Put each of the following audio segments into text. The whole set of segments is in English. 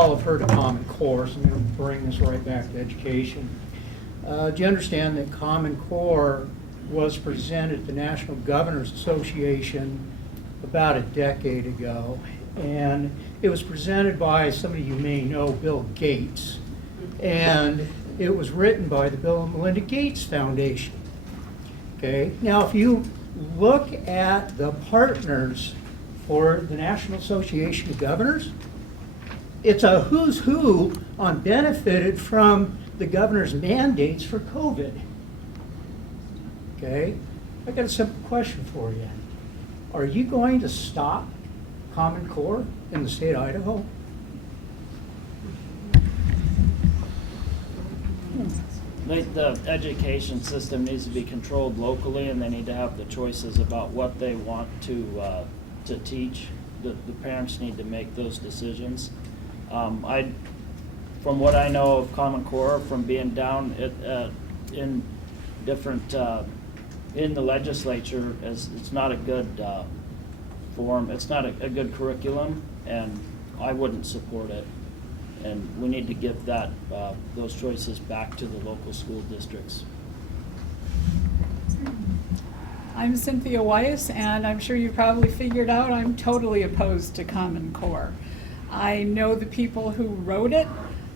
all have heard of Common Core, so I'm going to bring this right back to education. Do you understand that Common Core was presented at the National Governors Association about a decade ago? And it was presented by somebody you may know, Bill Gates. And it was written by the Bill and Melinda Gates Foundation. Okay, now if you look at the partners for the National Association of Governors, it's a who's who on benefited from the governor's mandates for COVID. Okay, I got a simple question for you. Are you going to stop Common Core in the state of Idaho? The education system needs to be controlled locally, and they need to have the choices about what they want to teach. The parents need to make those decisions. From what I know of Common Core, from being down in different in the legislature, it's not a good form. It's not a good curriculum, and I wouldn't support it. And we need to give that those choices back to the local school districts. I'm Cynthia Weiss, and I'm sure you probably figured out I'm totally opposed to Common Core. I know the people who wrote it.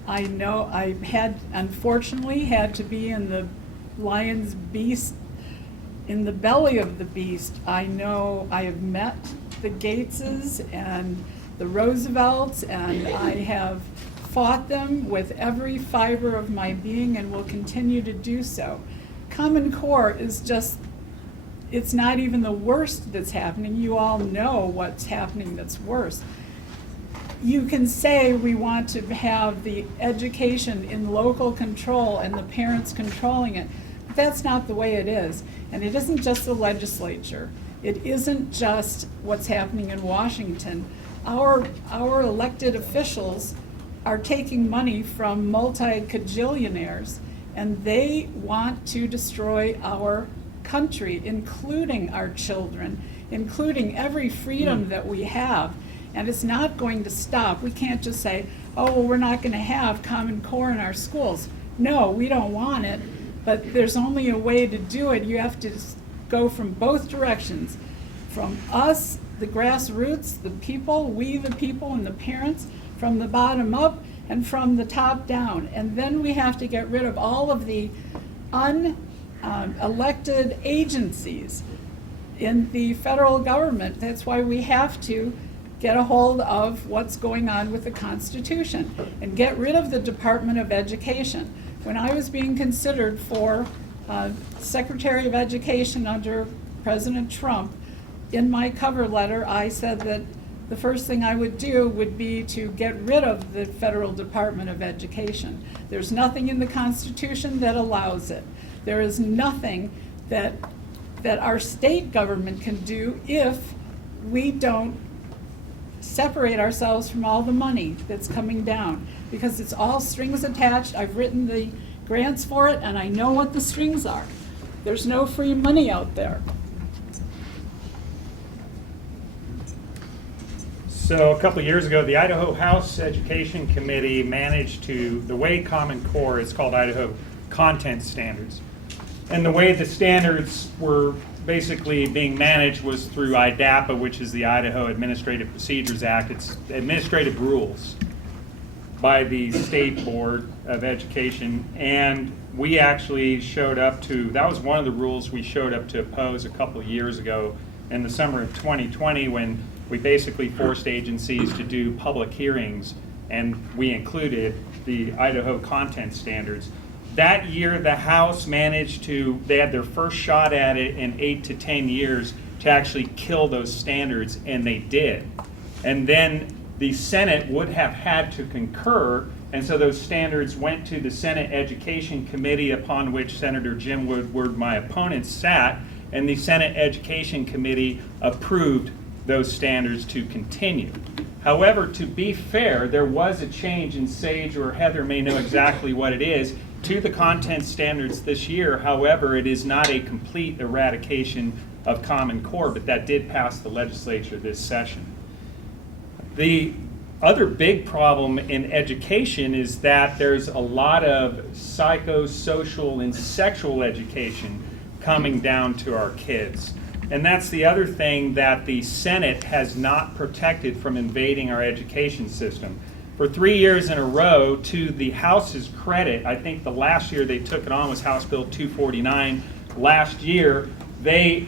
I know I unfortunately had to be in the lion's beast, in the belly of the beast. I know I have met the Gateses and the Roosevelts, and I have fought them with every fiber of my being and will continue to do so. Common Core is just, it's not even the worst that's happening. You all know what's happening that's worse. You can say we want to have the education in local control and the parents controlling it, but that's not the way it is. And it isn't just the legislature. It isn't just what's happening in Washington. Our elected officials are taking money from multi-cajillionaires, and they want to destroy our country, including our children, including every freedom that we have. And it's not going to stop. We can't just say, oh, well, we're not going to have Common Core in our schools. No, we don't want it, but there's only a way to do it. You have to go from both directions. From us, the grassroots, the people, we the people and the parents, from the bottom up and from the top down. And then we have to get rid of all of the unelected agencies in the federal government. That's why we have to get a hold of what's going on with the Constitution and get rid of the Department of Education. When I was being considered for Secretary of Education under President Trump, in my cover letter, I said that the first thing I would do would be to get rid of the Federal Department of Education. There's nothing in the Constitution that allows it. There is nothing that our state government can do if we don't separate ourselves from all the money that's coming down, because it's all strings attached. I've written the grants for it, and I know what the strings are. There's no free money out there. So a couple of years ago, the Idaho House Education Committee managed to, the way Common Core is called Idaho Content Standards. And the way the standards were basically being managed was through IDAPA, which is the Idaho Administrative Procedures Act. It's administrative rules by the State Board of Education. And we actually showed up to, that was one of the rules we showed up to oppose a couple of years ago in the summer of 2020, when we basically forced agencies to do public hearings, and we included the Idaho content standards. That year, the House managed to, they had their first shot at it in 8 to 10 years to actually kill those standards, and they did. And then the Senate would have had to concur, and so those standards went to the Senate Education Committee, upon which Senator Jim Woodward, my opponent, sat, and the Senate Education Committee approved those standards to continue. However, to be fair, there was a change, and Sage or Heather may know exactly what it is, to the content standards this year. However, it is not a complete eradication of Common Core, but that did pass the legislature this session. The other big problem in education is that there's a lot of psychosocial and sexual education coming down to our kids. And that's the other thing that the Senate has not protected from invading our education system. For 3 years in a row, to the House's credit, I think the last year they took it on was House Bill 249. Last year, they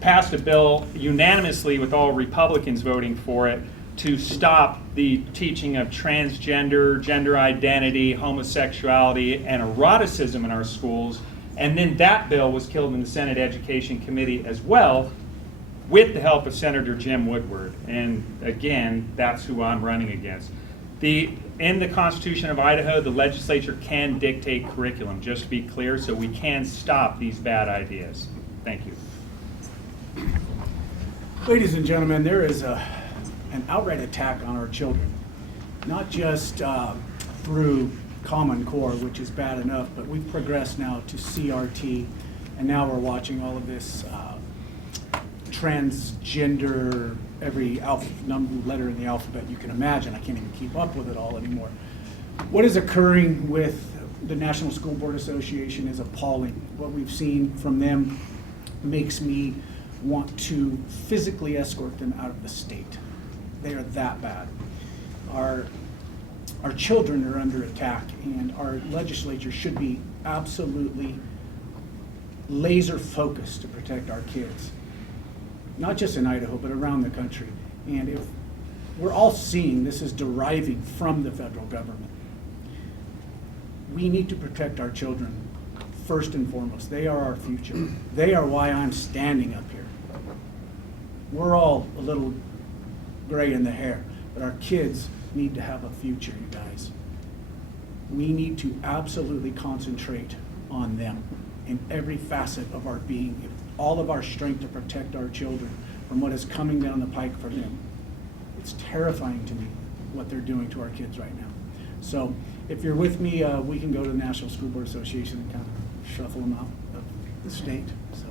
passed a bill unanimously with all Republicans voting for it to stop the teaching of transgender, gender identity, homosexuality, and eroticism in our schools. And then that bill was killed in the Senate Education Committee as well, with the help of Senator Jim Woodward. And again, that's who I'm running against. In the Constitution of Idaho, the legislature can dictate curriculum, just to be clear, so we can stop these bad ideas. Thank you. Ladies and gentlemen, there is an outright attack on our children, not just through Common Core, which is bad enough, but we've progressed now to CRT, and now we're watching all of this transgender, every letter in the alphabet you can imagine. I can't even keep up with it all anymore. What is occurring with the National School Board Association is appalling. What we've seen from them makes me want to physically escort them out of the state. They are that bad. Our children are under attack, and our legislature should be absolutely laser focused to protect our kids. Not just in Idaho, but around the country. And if we're all seeing this is deriving from the federal government, we need to protect our children first and foremost. They are our future. They are why I'm standing up here. We're all a little gray in the hair, but our kids need to have a future, you guys. We need to absolutely concentrate on them in every facet of our being, all of our strength to protect our children from what is coming down the pike for them. It's terrifying to me what they're doing to our kids right now. So if you're with me, we can go to the National School Board Association and kind of shuffle them out of the state. So.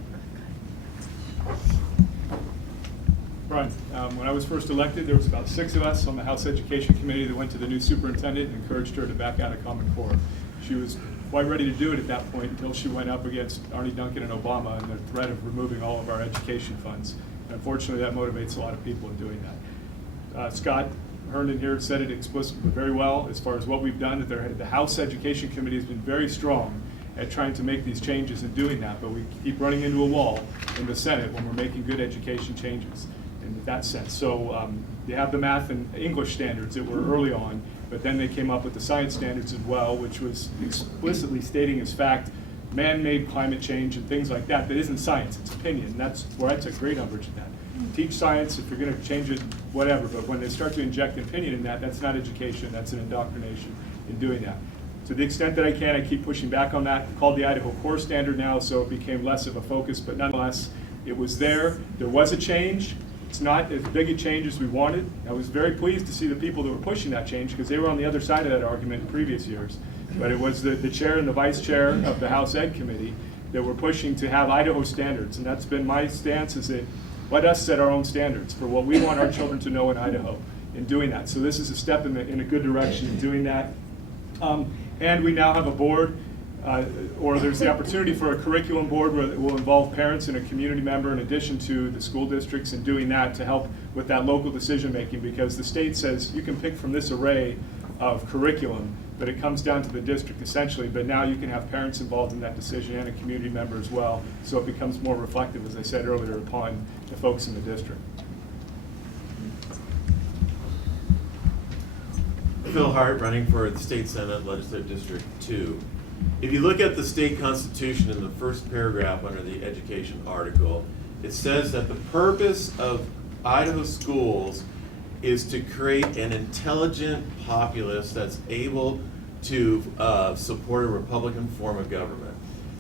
Brian, when I was first elected, there was about 6 of us on the House Education Committee that went to the new superintendent and encouraged her to back out of Common Core. She was quite ready to do it at that point until she went up against Arnie Duncan and Obama and the threat of removing all of our education funds. Unfortunately, that motivates a lot of people in doing that. Scott Herndon here said it explicitly very well as far as what we've done. The House Education Committee has been very strong at trying to make these changes and doing that, but we keep running into a wall in the Senate when we're making good education changes in that sense. So you have the math and English standards that were early on, but then they came up with the science standards as well, which was explicitly stating as fact man-made climate change and things like that. That isn't science, it's opinion. That's where I took great umbrage at that. Teach science if you're going to change it, whatever, but when they start to inject opinion in that, that's not education, that's an indoctrination in doing that. To the extent that I can, I keep pushing back on that. It's called the Idaho Core Standard now, so it became less of a focus, but nonetheless, it was there. There was a change. It's not as big a change as we wanted. I was very pleased to see the people that were pushing that change because they were on the other side of that argument in previous years. But it was the chair and the vice chair of the House Ed Committee that were pushing to have Idaho standards, and that's been my stance, is that let us set our own standards for what we want our children to know in Idaho in doing that. So this is a step in a good direction in doing that. And we now have a board, or there's the opportunity for a curriculum board where it will involve parents and a community member in addition to the school districts, and doing that to help with that local decision making, because the state says you can pick from this array of curriculum, but it comes down to the district essentially. But now you can have parents involved in that decision and a community member as well, so it becomes more reflective, as I said earlier, upon the folks in the district. Phil Hart, running for the State Senate Legislative District 2. If you look at the state constitution in the first paragraph under the education article, it says that the purpose of Idaho schools is to create an intelligent populace that's able to support a Republican form of government.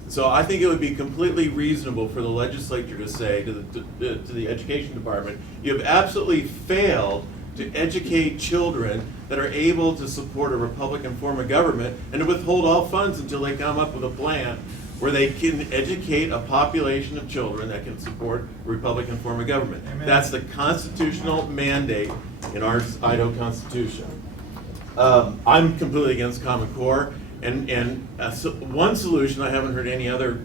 So I think it would be completely reasonable for the legislature to say to the education department, you have absolutely failed to educate children that are able to support a Republican form of government, and to withhold all funds until they come up with a plan where they can educate a population of children that can support a Republican form of government. Amen. That's the constitutional mandate in our Idaho Constitution. I'm completely against Common Core, and one solution I haven't heard any other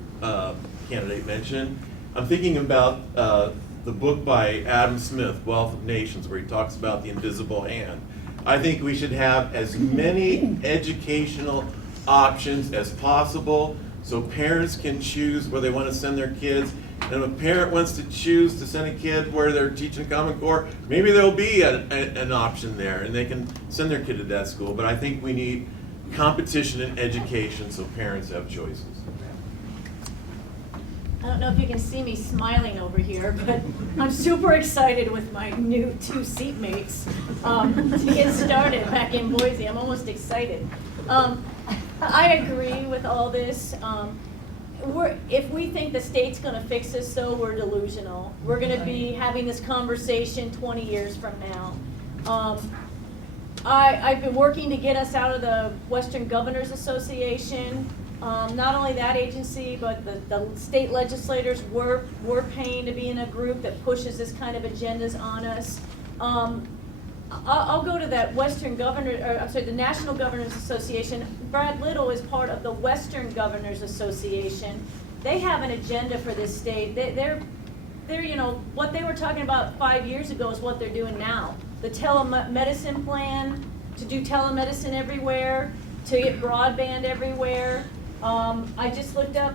candidate mention. I'm thinking about the book by Adam Smith, Wealth of Nations, where he talks about the invisible hand. I think we should have as many educational options as possible so parents can choose where they want to send their kids. And if a parent wants to choose to send a kid where they're teaching Common Core, maybe there'll be an option there and they can send their kid to that school. But I think we need competition in education so parents have choices. I don't know if you can see me smiling over here, but I'm super excited with my new 2 seatmates to get started back in Boise. I'm almost excited. I agree with all this. If we think the state's going to fix this, though, we're delusional. We're going to be having this conversation 20 years from now. I've been working to get us out of the Western Governors Association. Not only that agency, but the state legislators were paying to be in a group that pushes this kind of agendas on us. I'll go to that the National Governors Association. Brad Little is part of the Western Governors Association. They have an agenda for this state. They're what they were talking about 5 years ago is what they're doing now. The telemedicine plan, to do telemedicine everywhere, to get broadband everywhere. I just looked up,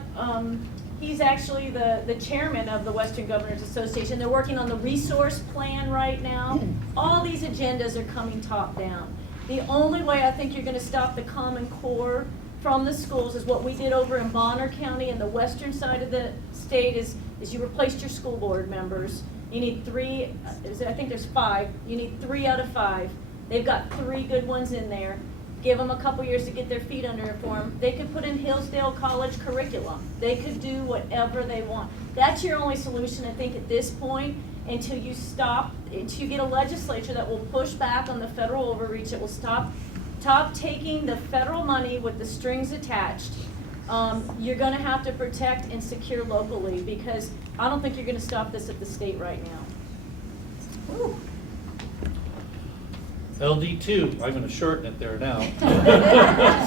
he's actually the chairman of the Western Governors Association. They're working on the resource plan right now. All these agendas are coming top down. The only way I think you're going to stop the Common Core from the schools is what we did over in Bonner County and the western side of the state is you replaced your school board members. You need 3, I think there's 5. You need 3 out of 5. They've got 3 good ones in there. Give them a couple years to get their feet under it for them. They could put in Hillsdale College curriculum. They could do whatever they want. That's your only solution, I think, at this point, until you get a legislature that will push back on the federal overreach, that will stop taking the federal money with the strings attached. You're going to have to protect and secure locally, because I don't think you're going to stop this at the state right now. Woo. LD2, I'm going to shorten it there now.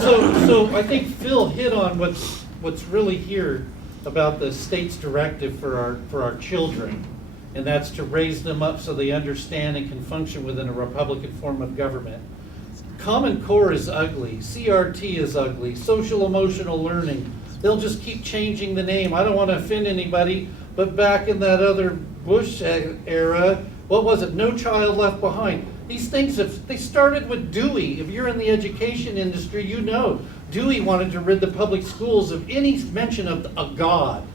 So I think Phil hit on what's really here about the state's directive for our children, and that's to raise them up so they understand and can function within a Republican form of government. Common Core is ugly, CRT is ugly, social emotional learning. They'll just keep changing the name. I don't want to offend anybody, but back in that other Bush era, what was it? No Child Left Behind. These things, they started with Dewey. If you're in the education industry, you know. Dewey wanted to rid the public schools of any mention of a God,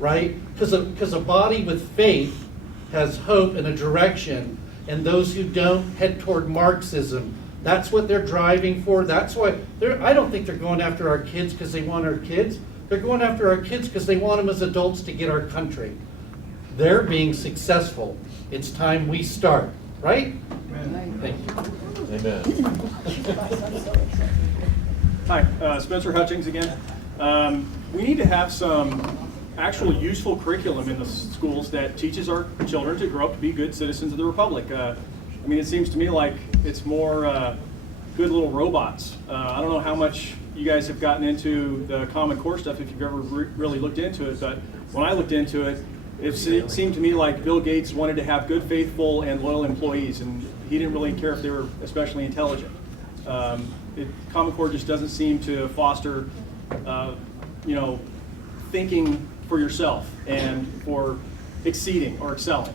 right? Because a body with faith has hope and a direction, and those who don't head toward Marxism. That's what they're driving for. That's why I don't think they're going after our kids because they want our kids. They're going after our kids because they want them as adults to get our country. They're being successful. It's time we start, right? Thank you. Amen. Hi, Spencer Hutchings again. We need to have some actual useful curriculum in the schools that teaches our children to grow up to be good citizens of the Republic. I mean, it seems to me like it's more good little robots. I don't know how much you guys have gotten into the Common Core stuff, if you've ever really looked into it, but when I looked into it, it seemed to me like Bill Gates wanted to have good, faithful, and loyal employees, and he didn't really care if they were especially intelligent. Common Core just doesn't seem to foster, thinking for yourself and for exceeding or excelling.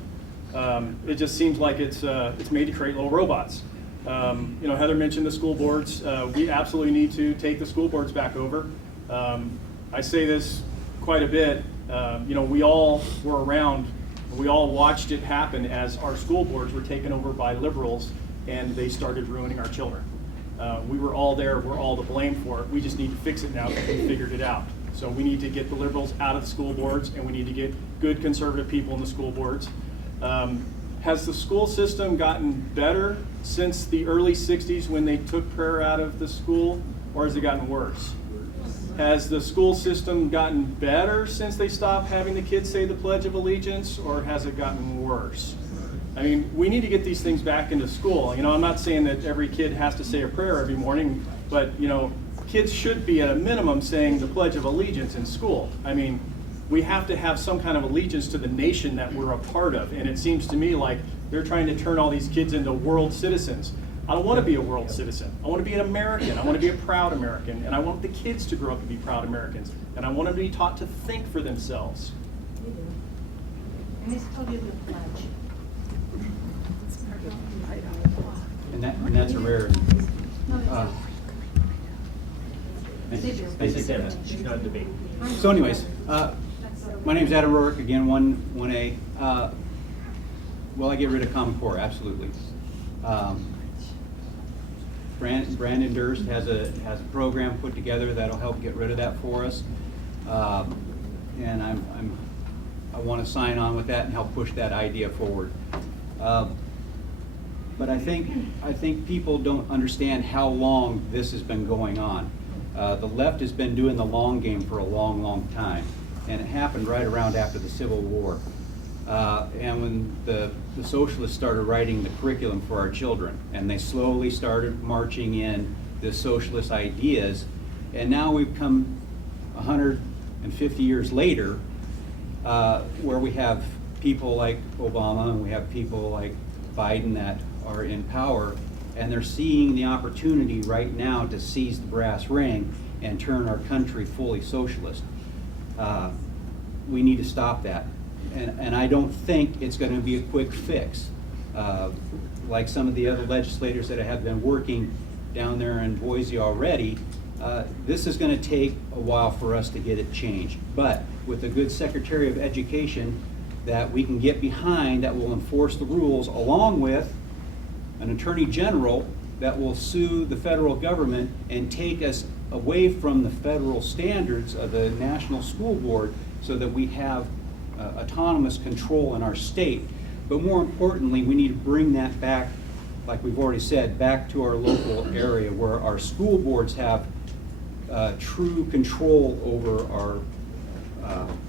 It just seems like it's made to create little robots. Heather mentioned the school boards. We absolutely need to take the school boards back over. I say this quite a bit. We all were around. We all watched it happen as our school boards were taken over by liberals, and they started ruining our children. We were all there. We're all to blame for it. We just need to fix it now because we figured it out. So we need to get the liberals out of the school boards, and we need to get good conservative people in the school boards. Has the school system gotten better since the early 60s when they took prayer out of the school, or has it gotten worse? Has the school system gotten better since they stopped having the kids say the Pledge of Allegiance, or has it gotten worse? I mean, we need to get these things back into school. You know, I'm not saying that every kid has to say a prayer every morning, but, you know, kids should be at a minimum saying the Pledge of Allegiance in school. I mean, we have to have some kind of allegiance to the nation that we're a part of. And it seems to me like they're trying to turn all these kids into world citizens. I don't want to be a world citizen. I want to be an American. I want to be a proud American. And I want the kids to grow up and be proud Americans. And I want them to be taught to think for themselves. You do. And it's totally the pledge. And that's a rarity. So anyways, my name's Adam Rourke, again, 1A. Will I get rid of Common Core? Absolutely. Brandon Durst has a program put together that'll help get rid of that for us. And I want to sign on with that and help push that idea forward. But I think people don't understand how long this has been going on. The left has been doing the long game for a long, long time, and it happened right around after the Civil War. And when the socialists started writing the curriculum for our children, and they slowly started marching in the socialist ideas, and now we've come 150 years later, where we have people like Obama and we have people like Biden that are in power, and they're seeing the opportunity right now to seize the brass ring and turn our country fully socialist. We need to stop that. And I don't think it's going to be a quick fix. Like some of the other legislators that have been working down there in Boise already, this is going to take a while for us to get it changed. But with a good Secretary of Education that we can get behind that will enforce the rules, along with an Attorney General that will sue the federal government and take us away from the federal standards of the National School Board so that we have autonomous control in our state. But more importantly, we need to bring that back, like we've already said, back to our local area where our school boards have true control over our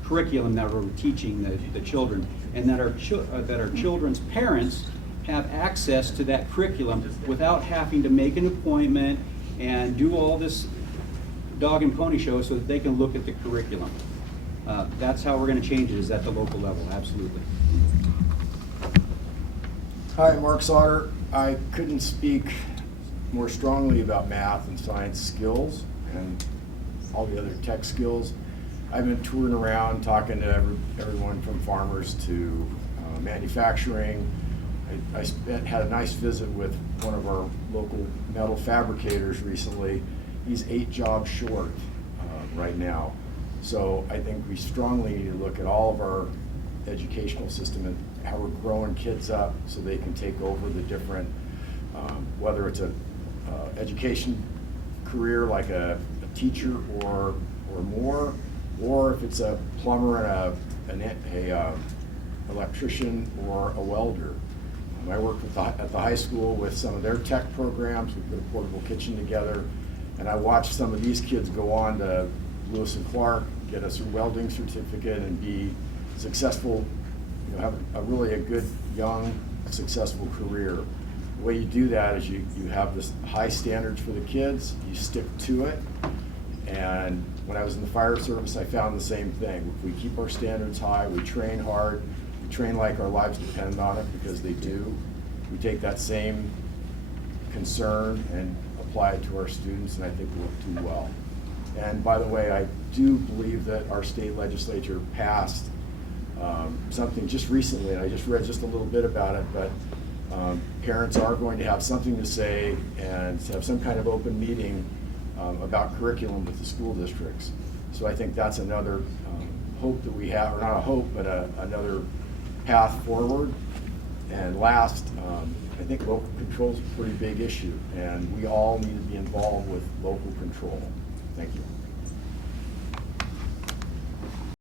curriculum that we're teaching the children, and that our children's parents have access to that curriculum without having to make an appointment and do all this dog and pony show so that they can look at the curriculum. That's how we're going to change it, is at the local level, absolutely. Hi, Mark Sauter. I couldn't speak more strongly about math and science skills and all the other tech skills. I've been touring around talking to everyone from farmers to manufacturing. I had a nice visit with one of our local metal fabricators recently. He's 8 jobs short right now. So I think we strongly need to look at all of our educational system and how we're growing kids up so they can take over the different, whether it's a education career like a teacher or more, or if it's a plumber and a electrician or a welder. I worked at the high school with some of their tech programs. We put a portable kitchen together, and I watched some of these kids go on to Lewis and Clark, get a welding certificate, and be successful. You know, have a good young successful career. The way you do that is you have this high standards for the kids. You stick to it. And when I was in the fire service, I found the same thing. If we keep our standards high, we train hard. Train like our lives depend on it, because they do. We take that same concern and apply it to our students, and I think we'll do well. And by the way, I do believe that our state legislature passed something just recently, and I just read just a little bit about it, but parents are going to have something to say and have some kind of open meeting about curriculum with the school districts. So I think that's another hope that we have, or not a hope, but another path forward. And last, I think local control is a pretty big issue, and we all need to be involved with local control. Thank you.